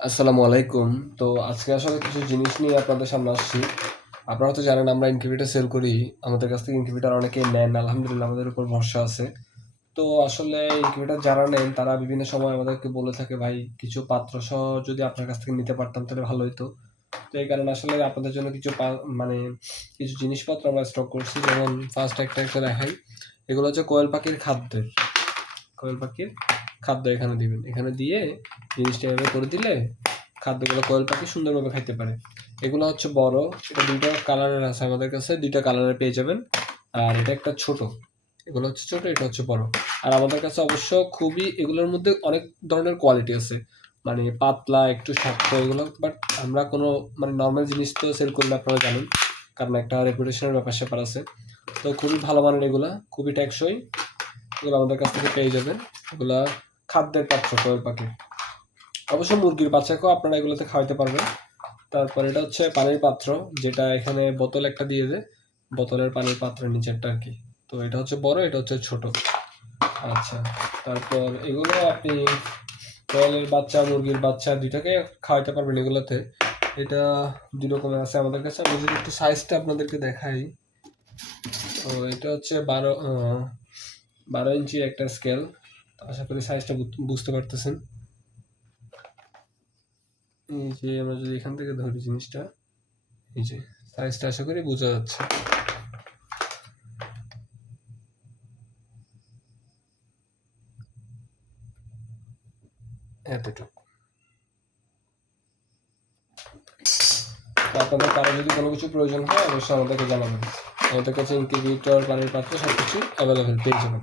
আসসালামু আলাইকুম। তো আজকে আসলে কিছু জিনিস নিয়ে আপনাদের সামনে আসছি। আপনারা তো জানেন আমরা ইনকিউবেটর সেল করি। আমাদের কাছ থেকে ইনকিউবেটর অনেকেই নেন। আলহামদুলিল্লাহ আমাদের উপর ভরসা আছে। তো আসলে ইনকিউবেটর যারা নেন তারা বিভিন্ন সময় আমাদেরকে বলে থাকে, ভাই কিছু পাত্রসহ যদি আপনার কাছ থেকে নিতে পারতাম তাহলে ভালো হইতো। তো এই কারণে আসলে আপনাদের জন্য মানে কিছু জিনিসপত্র আমরা স্টক করছি। যেমন ফার্স্ট একটা দেখাই। এগুলো হচ্ছে কোয়েল পাখির খাদ্য এখানে দিবেন। এখানে দিয়ে জিনিসটা এভাবে করে দিলে খাদ্যগুলো কোয়েল পাখি সুন্দরভাবে খাইতে পারে। এগুলো হচ্ছে বড়, এটা ২টা কালারের আছে আমাদের কাছে, ২টা কালারের পেয়ে যাবেন। আর এটা একটা ছোট, এগুলো হচ্ছে ছোট, এটা হচ্ছে বড়। আর আমাদের কাছে অবশ্য খুবই এগুলোর মধ্যে অনেক ধরনের কোয়ালিটি আছে, মানে পাতলা একটু শক্ত এগুলো। বাট আমরা কোনো মানে নর্মাল জিনিস তো সেল করলে আপনারা জানেন, কারণ একটা রেপুটেশনের ব্যাপার স্যাপার আছে। তো খুবই ভালো মানের এগুলা, খুবই টেকসই। এগুলো আমাদের কাছ থেকে পেয়ে যাবেন। এগুলা খাদ্যের পাত্র কোয়েল পাখি, অবশ্য মুরগির বাচ্চাকেও আপনারা এগুলোতে খাওয়াইতে পারবেন। তারপর এটা হচ্ছে পানির পাত্র, যেটা এখানে বোতল একটা দিয়ে দেয়, বোতলের পানির পাত্রের নিচেরটা আর কি। তো এটা হচ্ছে বড়, এটা হচ্ছে ছোট। আচ্ছা, তারপর এগুলো আপনি কোয়েলের বাচ্চা মুরগির বাচ্চা দুইটাকে খাওয়াইতে পারবেন এগুলোতে। এটা দুই রকমের আছে আমাদের কাছে। আমি যদি একটু সাইজটা আপনাদেরকে দেখাই, তো এটা হচ্ছে 12 ইঞ্চি একটা স্কেল। আশা করি সাইজটা বুঝতে পারতেছেন। এই যে আমরা যদি এখান থেকে ধরি জিনিসটা, এই যে সাইজটা আশা করি বোঝা যাচ্ছে। এতটুকু। তো আপনাদের কারো যদি কোনো কিছু প্রয়োজন হয় অবশ্যই আমাদেরকে জানাবেন। আমাদের কাছে ইনকিউবেটর, পানির পাত্র সবকিছু অ্যাভেলেবেল পেয়ে যাবেন।